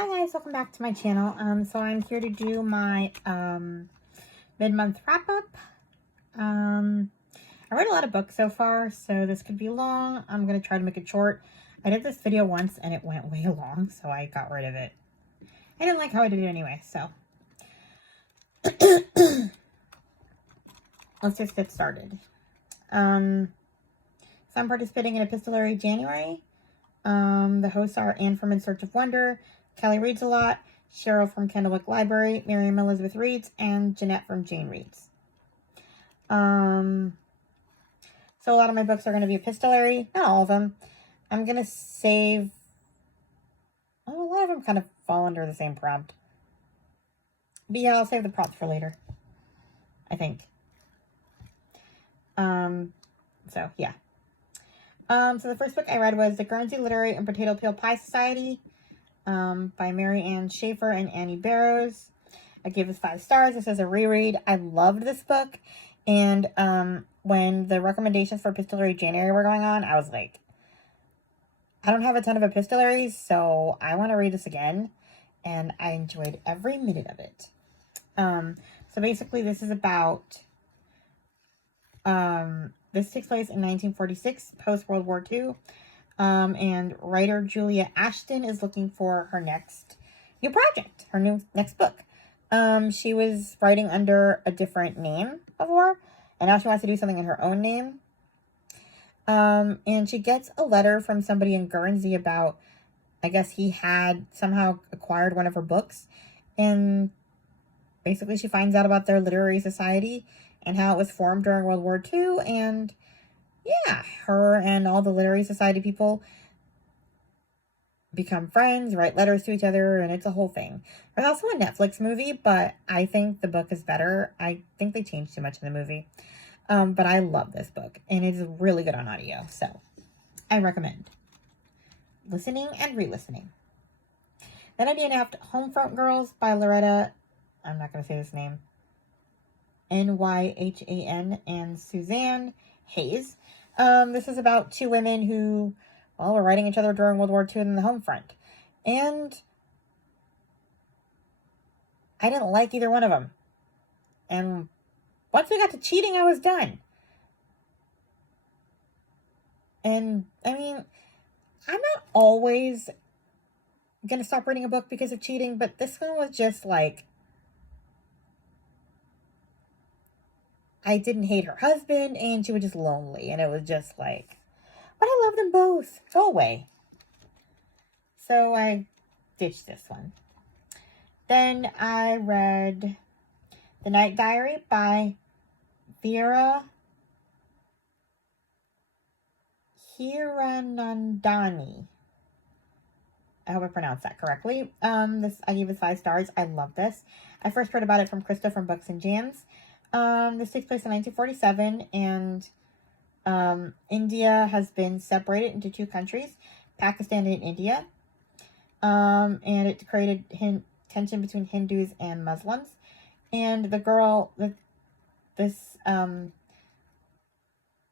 Hi guys, welcome back to my channel. So I'm here to do my mid-month wrap-up. I read a lot of books so far, so this could be long. I'm gonna try to make it short. I did this video once and it went way long, so I got rid of it. I didn't like how I did it anyway, so let's just get started. So I'm participating in Epistolary January. The hosts are Anne from In Search of Wonder, Kelly Reads a Lot, Cheryl from Candlewick Library, Miriam Elizabeth Reads, and Jeanette from Jane Reads. So a lot of my books are going to be epistolary. Not all of them. I'm going to save... Oh, a lot of them kind of fall under the same prompt. But yeah, I'll save the prompts for later. I think. So, yeah. So the first book I read was The Guernsey Literary and Potato Peel Pie Society by Mary Ann Schaefer and Annie Barrows. I gave this 5 stars. This is a reread. I loved this book. And when the recommendations for Epistolary January were going on, I was like, I don't have a ton of epistolaries, so I want to read this again. And I enjoyed every minute of it. So basically this is about... this takes place in 1946, post-World War II. And writer Julia Ashton is looking for her next new project, her next book. She was writing under a different name before, and now she wants to do something in her own name. And she gets a letter from somebody in Guernsey about, I guess he had somehow acquired one of her books. And basically she finds out about their literary society and how it was formed during World War II. And yeah, her and all the literary society people become friends, write letters to each other, and it's a whole thing. There's also a Netflix movie, but I think the book is better. I think they changed too much in the movie. But I love this book, and it is really good on audio, so I recommend listening and re-listening. Then I DNF'd Homefront Girls by Loretta, I'm not going to say this name, Nyhan, and Suzanne Hayes. This is about 2 women who, well, were writing each other during World War II in the home front. And I didn't like either one of them. And once we got to cheating, I was done. And, I mean, I'm not always going to stop reading a book because of cheating, but this one was just like, I didn't hate her husband, and she was just lonely, and it was just like, but I love them both. Go away. So I ditched this one. Then I read The Night Diary by Vera Hiranandani. I hope I pronounced that correctly. I gave it 5 stars. I love this. I first heard about it from Krista from Books and Jams. This takes place in 1947, and India has been separated into 2 countries, Pakistan and India. And it created tension between Hindus and Muslims. And the girl that this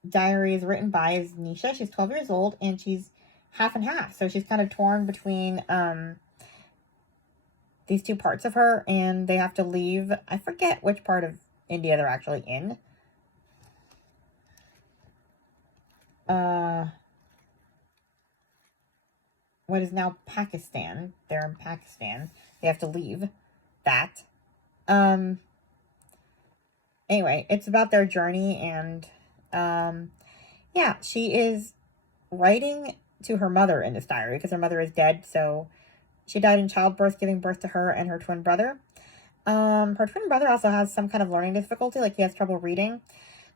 diary is written by is Nisha. She's 12 years old, and she's half and half. So she's kind of torn between these 2 parts of her, and they have to leave. I forget which part of India they're actually in. What is now Pakistan. They're in Pakistan. They have to leave that. Anyway, it's about their journey, and yeah, she is writing to her mother in this diary because her mother is dead. So she died in childbirth, giving birth to her and her twin brother. Her twin brother also has some kind of learning difficulty, like he has trouble reading.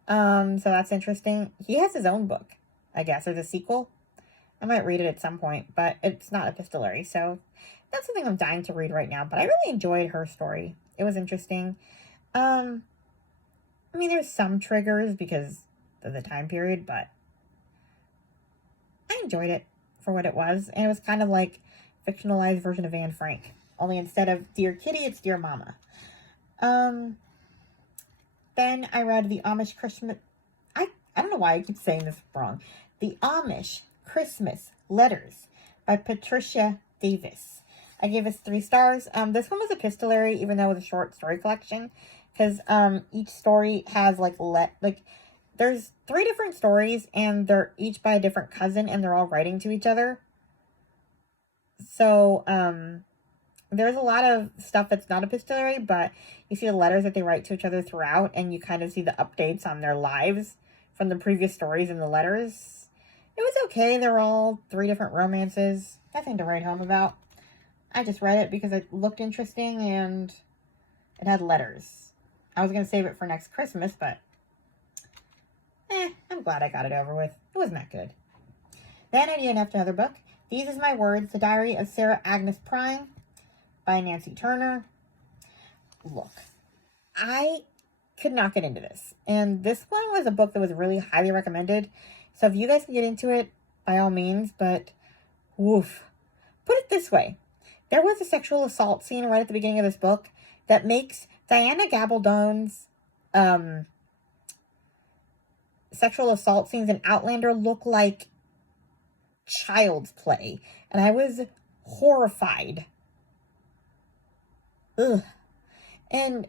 So that's interesting. He has his own book, I guess, or the sequel. I might read it at some point, but it's not epistolary, so that's something I'm dying to read right now. But I really enjoyed her story. It was interesting. I mean, there's some triggers because of the time period, but I enjoyed it for what it was. And it was kind of like a fictionalized version of Anne Frank. Only instead of Dear Kitty, it's Dear Mama. Then I read The Amish Christmas... I don't know why I keep saying this wrong. The Amish Christmas Letters by Patricia Davis. I gave this 3 stars. This one was epistolary, even though it was a short story collection, because each story has there's 3 different stories, and they're each by a different cousin, and they're all writing to each other. So there's a lot of stuff that's not epistolary, but you see the letters that they write to each other throughout, and you kind of see the updates on their lives from the previous stories in the letters. It was okay. They were all 3 different romances. Nothing to write home about. I just read it because it looked interesting and it had letters. I was going to save it for next Christmas, but I'm glad I got it over with. It wasn't that good. Then I DNF'd another book. These Is My Words, The Diary of Sarah Agnes Prying by Nancy Turner. Look, I could not get into this. And this one was a book that was really highly recommended. So if you guys can get into it, by all means, but woof. Put it this way. There was a sexual assault scene right at the beginning of this book that makes Diana Gabaldon's sexual assault scenes in Outlander look like child's play. And I was horrified. Ugh. And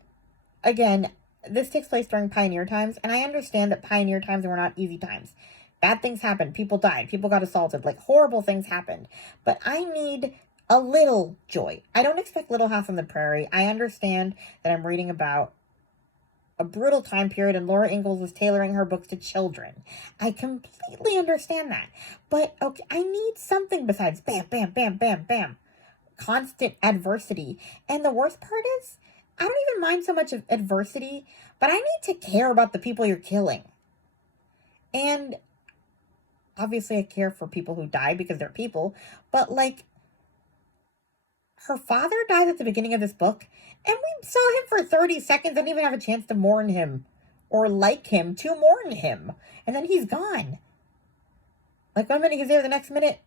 again, this takes place during pioneer times, and I understand that pioneer times were not easy times. Bad things happened. People died. People got assaulted. Like, horrible things happened. But I need a little joy. I don't expect Little House on the Prairie. I understand that I'm reading about a brutal time period, and Laura Ingalls was tailoring her books to children. I completely understand that. But, okay, I need something besides bam, bam, bam, bam, bam. Constant adversity. And the worst part is, I don't even mind so much of adversity, but I need to care about the people you're killing. And obviously I care for people who die because they're people, but like, her father dies at the beginning of this book, and we saw him for 30 seconds and didn't even have a chance to mourn him or like him to mourn him. And then he's gone. Like, 1 minute he's there, the next minute,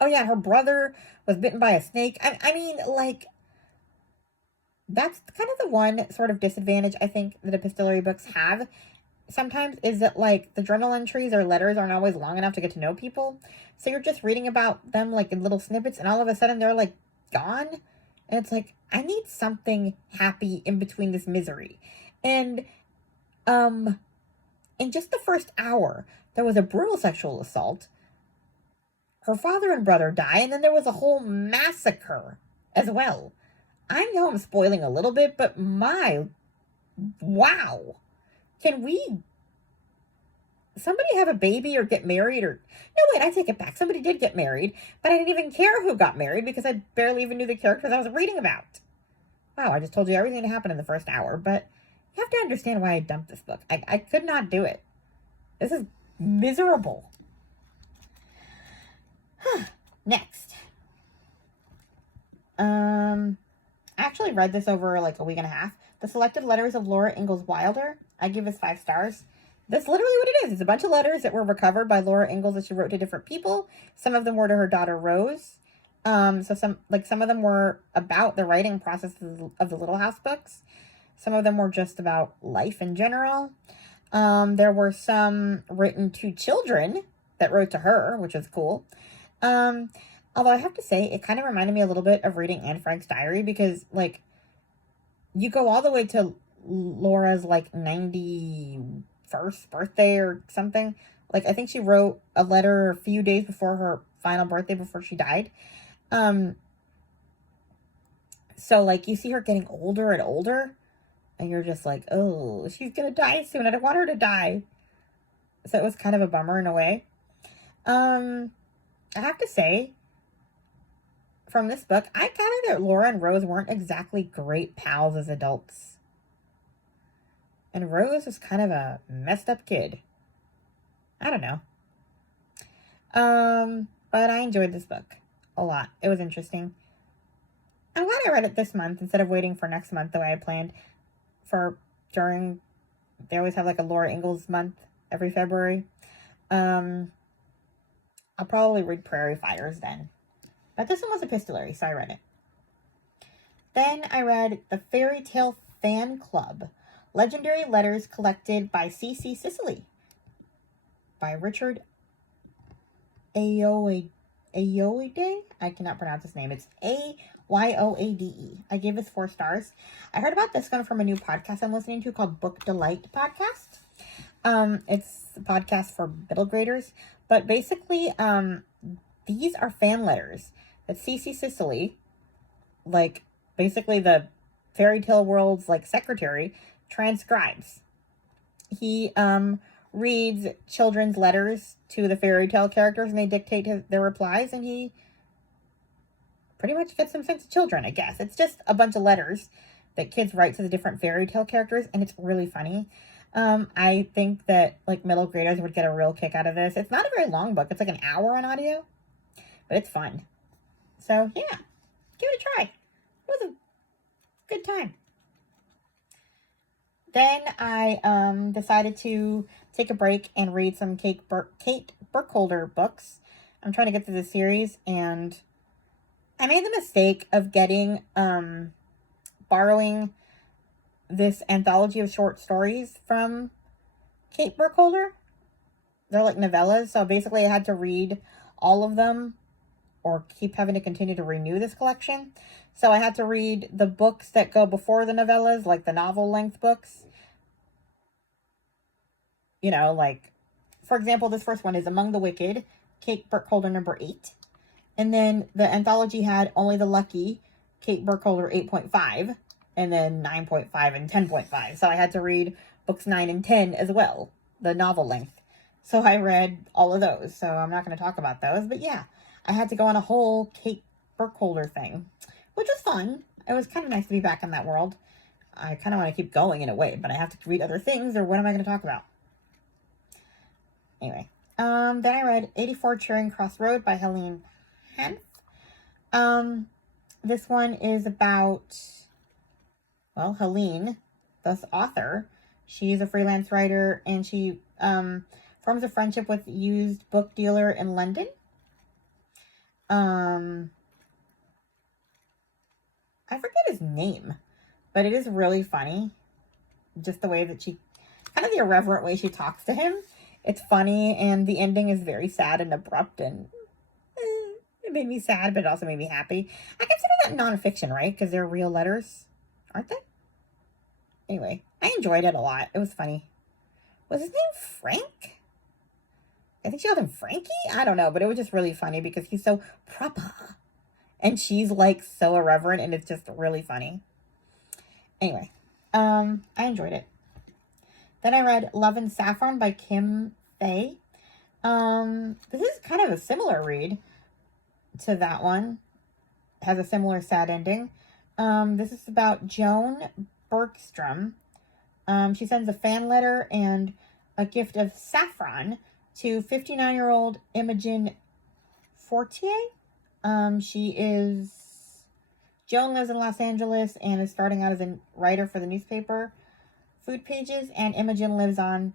oh yeah, her brother was bitten by a snake. I mean, like, that's kind of the one sort of disadvantage I think that epistolary books have sometimes, is that, like, the journal entries or letters aren't always long enough to get to know people. So you're just reading about them, like, in little snippets, and all of a sudden they're, like, gone. And it's like, I need something happy in between this misery. And, in just the first hour, there was a brutal sexual assault. Her father and brother die, and then there was a whole massacre as well. I know I'm spoiling a little bit, but wow. Can somebody have a baby or get married or, no, wait, I take it back. Somebody did get married, but I didn't even care who got married because I barely even knew the characters I was reading about. Wow, I just told you everything that happened in the first hour, but you have to understand why I dumped this book. I could not do it. This is miserable. Next. I actually read this over like a week and a half. The Selected Letters of Laura Ingalls Wilder. I give this 5 stars. That's literally what it is. It's a bunch of letters that were recovered by Laura Ingalls that she wrote to different people. Some of them were to her daughter Rose. So some of them were about the writing process of the Little House books. Some of them were just about life in general. There were some written to children that wrote to her, which was cool. Although I have to say, it kind of reminded me a little bit of reading Anne Frank's diary, because, like, you go all the way to Laura's, like, 91st birthday or something. Like, I think she wrote a letter a few days before her final birthday, before she died. So, like, you see her getting older and older, and you're just like, oh, she's gonna die soon. I don't want her to die. So it was kind of a bummer in a way. I have to say, from this book, I gathered that Laura and Rose weren't exactly great pals as adults. And Rose was kind of a messed up kid. I don't know. But I enjoyed this book a lot. It was interesting. I'm glad I read it this month instead of waiting for next month the way I planned they always have like a Laura Ingalls month every February. I'll probably read Prairie Fires then. But this one was epistolary, so I read it. Then I read The Fairy Tale Fan Club, Legendary Letters Collected by C.C. Cicely by Richard Ayoade. Ayoade. I cannot pronounce his name. It's Ayoade. I gave this 4 stars. I heard about this one from a new podcast I'm listening to called Book Delight Podcast. It's a podcast for middle graders, but basically, these are fan letters that CC Cicely, like basically the fairy tale world's like secretary, transcribes. He reads children's letters to the fairy tale characters and they dictate their replies, and he pretty much gets them sent to children, I guess. It's just a bunch of letters that kids write to the different fairy tale characters, and it's really funny. I think that like middle graders would get a real kick out of this. It's not a very long book. It's like an hour on audio, but it's fun. So yeah, give it a try. It was a good time. Then I decided to take a break and read some Kate Burkholder books. I'm trying to get through the series, and I made the mistake of borrowing this anthology of short stories from Kate Burkholder. They're like novellas, so basically I had to read all of them or keep having to continue to renew this collection. So I had to read the books that go before the novellas, like the novel-length books. You know, like, for example, this first one is Among the Wicked, Kate Burkholder number 8. And then the anthology had Only the Lucky, Kate Burkholder 8.5. And then 9.5 and 10.5. So I had to read books 9 and 10 as well, the novel length. So I read all of those. So I'm not going to talk about those. But yeah, I had to go on a whole Kate Burkholder thing, which was fun. It was kind of nice to be back in that world. I kind of want to keep going in a way, but I have to read other things, or what am I going to talk about? Anyway, then I read 84 Charing Cross Road by Helene Hanff. This one is about, well, Helene, this author. She's a freelance writer, and she forms a friendship with a used book dealer in London. I forget his name, but it is really funny. Just the way that she, kind of the irreverent way she talks to him. It's funny, and the ending is very sad and abrupt, and it made me sad, but it also made me happy. I consider that nonfiction, right? Because they're real letters, aren't they? Anyway, I enjoyed it a lot. It was funny. Was his name Frank? I think she called him Frankie? I don't know, but it was just really funny because he's so proper. And she's like so irreverent, and it's just really funny. Anyway, I enjoyed it. Then I read Love and Saffron by Kim Fay. This is kind of a similar read to that one. It has a similar sad ending. This is about Joan Bergstrom. She sends a fan letter and a gift of saffron to 59-year-old Imogen Fortier. Joan lives in Los Angeles and is starting out as a writer for the newspaper Food Pages, and Imogen lives on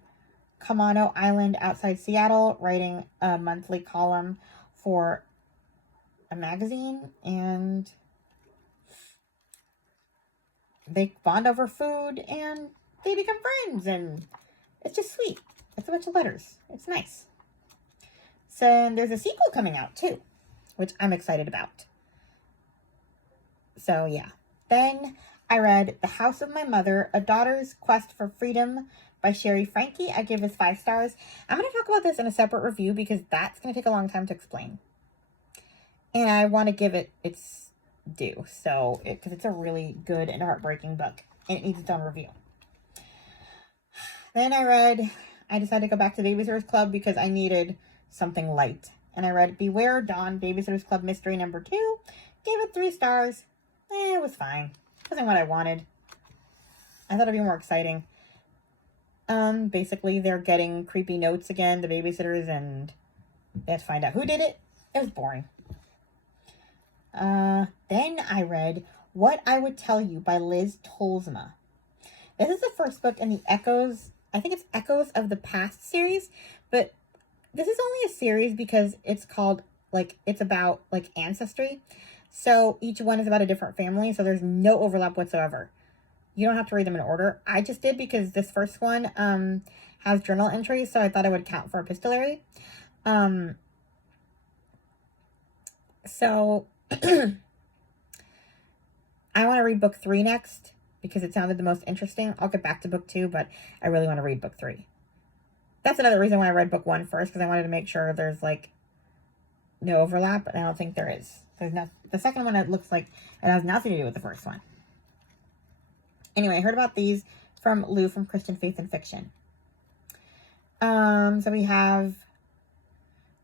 Kamano Island outside Seattle, writing a monthly column for a magazine, and they bond over food, and they become friends, and it's just sweet. It's a bunch of letters. It's nice. So there's a sequel coming out, too, which I'm excited about. So, yeah. Then I read The House of My Mother, A Daughter's Quest for Freedom by Sherry Frankie. I give this 5 stars. I'm going to talk about this in a separate review because that's going to take a long time to explain. And I want to give it its due. So, because it's a really good and heartbreaking book. And it needs its own review. Then I decided to go back to Babysitter's Club because I needed something light. And I read Beware Dawn, Babysitter's Club Mystery number 2. Gave it 3 stars. It was fine. It wasn't what I wanted. I thought it'd be more exciting. Basically, they're getting creepy notes again, the babysitters, and they have to find out who did it. It was boring. Then I read What I Would Tell You by Liz Tolsma. This is the first book in the Echoes, I think it's Echoes of the Past series, but this is only a series because it's called, like, it's about, like, ancestry. So each one is about a different family, so there's no overlap whatsoever. You don't have to read them in order. I just did because this first one has journal entries, so I thought it would count for epistolary. So I want to read book 3 next because it sounded the most interesting. I'll get back to book 2, but I really want to read book 3. That's another reason why I read book 1 first, because I wanted to make sure there's like no overlap, and I don't think there is. There's no. The second one, it looks like it has nothing to do with the first one. Anyway, I heard about these from Lou from Christian Faith and Fiction. So we have,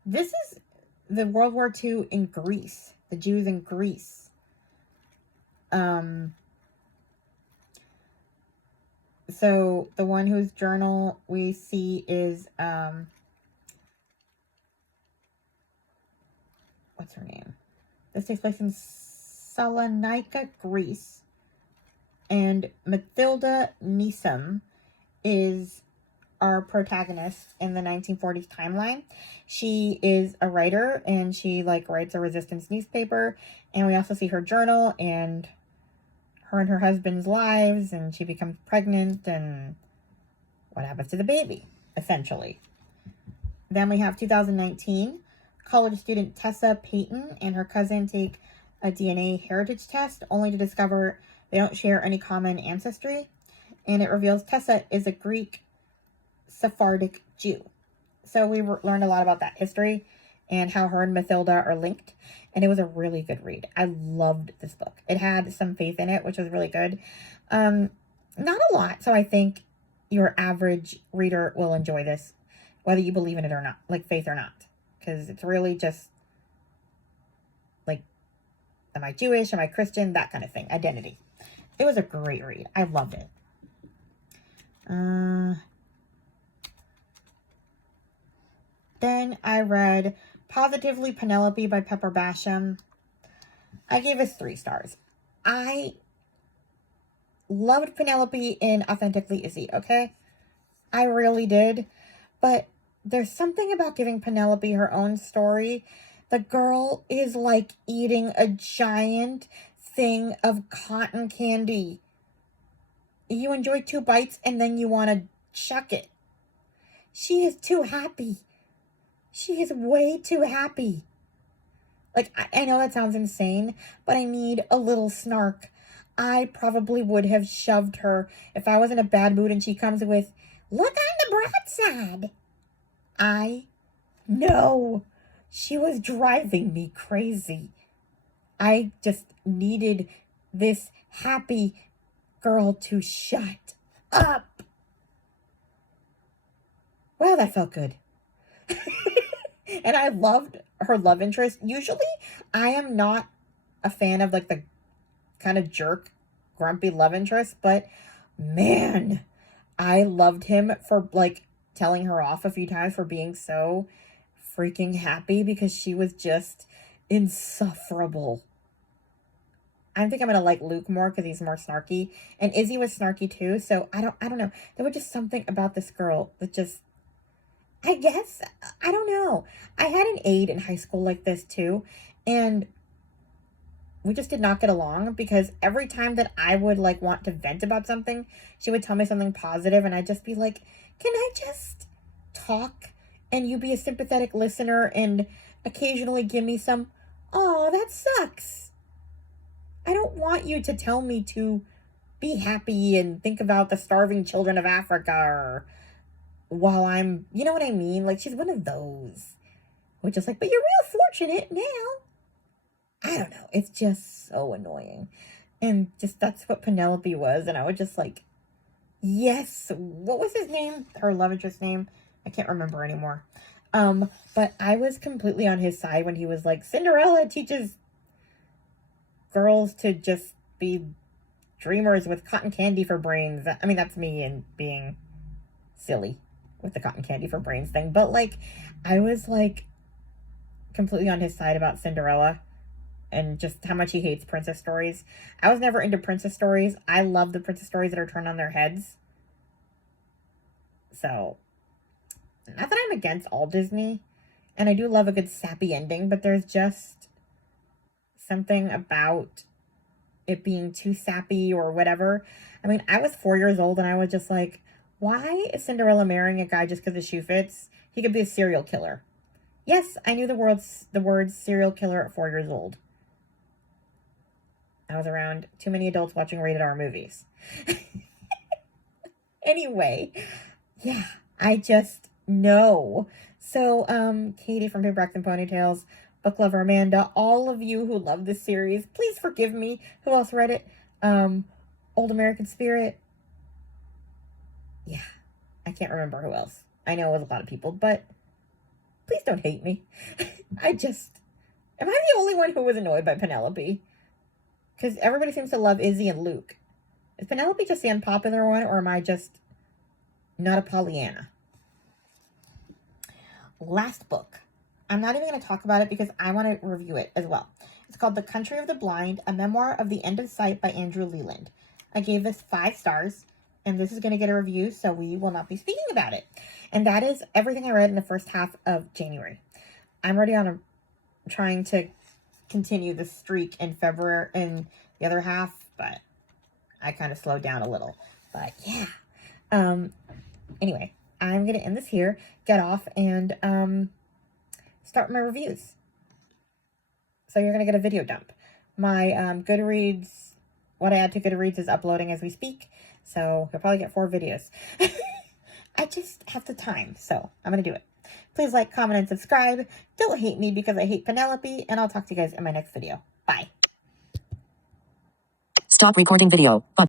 this is the World War II in Greece, the Jews in Greece. So the one whose journal we see is, what's her name? This takes place in Salonika, Greece. And Mathilda Neeson is our protagonist in the 1940s timeline. She is a writer, and she like writes a resistance newspaper. And we also see her journal and her and her husband's lives, and she becomes pregnant and what happens to the baby, essentially. Then we have 2019. College student Tessa Payton and her cousin take a DNA heritage test, only to discover they don't share any common ancestry. And it reveals Tessa is a Greek Sephardic Jew. So we learned a lot about that history and how her and Mathilda are linked. And it was a really good read. I loved this book. It had some faith in it, which was really good. Not a lot. So I think your average reader will enjoy this, whether you believe in it or not, like faith or not. Because it's really just like, am I Jewish? Am I Christian? That kind of thing. Identity. It was a great read. I loved it. Then I read Positively Penelope by Pepper Basham. I gave it 3 stars. I loved Penelope in Authentically Izzy, okay? I really did. But there's something about giving Penelope her own story. The girl is like eating a giant thing of cotton candy. You enjoy 2 bites and then you want to chuck it. She is too happy. She is way too happy. Like, I know that sounds insane, but I need a little snark. I probably would have shoved her if I was in a bad mood and she comes with, "Look on the bright side." I know. She was driving me crazy. I just needed this happy girl to shut up. Wow, that felt good. And I loved her love interest. Usually, I am not a fan of like the kind of jerk, grumpy love interest, but man, I loved him for like telling her off a few times for being so freaking happy because she was just insufferable. I think I'm gonna like Luke more because he's more snarky, and Izzy was snarky too. So I don't know. There was just something about this girl that just, I guess, I don't know. I had an aide in high school like this too, and we just did not get along because every time that I would like want to vent about something, she would tell me something positive, and I'd just be like, "Can I just talk and you be a sympathetic listener and occasionally give me some, oh, that sucks. I don't want you to tell me to be happy and think about the starving children of Africa or while I'm, you know what I mean? Like, she's one of those. Which is like, but you're real fortunate now." I don't know. It's just so annoying. And just that's what Penelope was. And I would just like, yes. What was his name? Her love interest name? I can't remember anymore. But I was completely on his side when he was like, Cinderella teaches girls to just be dreamers with cotton candy for brains. I mean, that's me and being silly with the cotton candy for brains thing. But like, I was like completely on his side about Cinderella and just how much he hates princess stories. I was never into princess stories. I love the princess stories that are turned on their heads. So, not that I'm against all Disney. And I do love a good sappy ending, but there's just something about it being too sappy or whatever. I mean, I was 4 years old and I was just like, why is Cinderella marrying a guy just because the shoe fits? He could be a serial killer. Yes, I knew the word serial killer at 4 years old. I was around too many adults watching rated R movies. Anyway, yeah, I just know. So, Katie from Paperbacks and Ponytails, Book Lover Amanda, all of you who love this series, please forgive me. Who else read it? Old American Spirit. Yeah, I can't remember who else. I know it was a lot of people, but please don't hate me. Am I the only one who was annoyed by Penelope? Because everybody seems to love Izzy and Luke. Is Penelope just the unpopular one, or am I just not a Pollyanna? Last book. I'm not even going to talk about it because I want to review it as well. It's called The Country of the Blind, a memoir of the end of sight by Andrew Leland. I gave this 5 stars, and this is going to get a review, so we will not be speaking about it. And that is everything I read in the first half of January. I'm already trying to continue the streak in February in the other half, but I kind of slowed down a little. But yeah. Anyway, I'm going to end this here, get off, and start my reviews. So you're going to get a video dump. My Goodreads, what I add to Goodreads is uploading as we speak. So you'll probably get 4 videos. I just have the time, so I'm going to do it. Please like, comment, and subscribe. Don't hate me because I hate Penelope, and I'll talk to you guys in my next video. Bye. Stop recording video.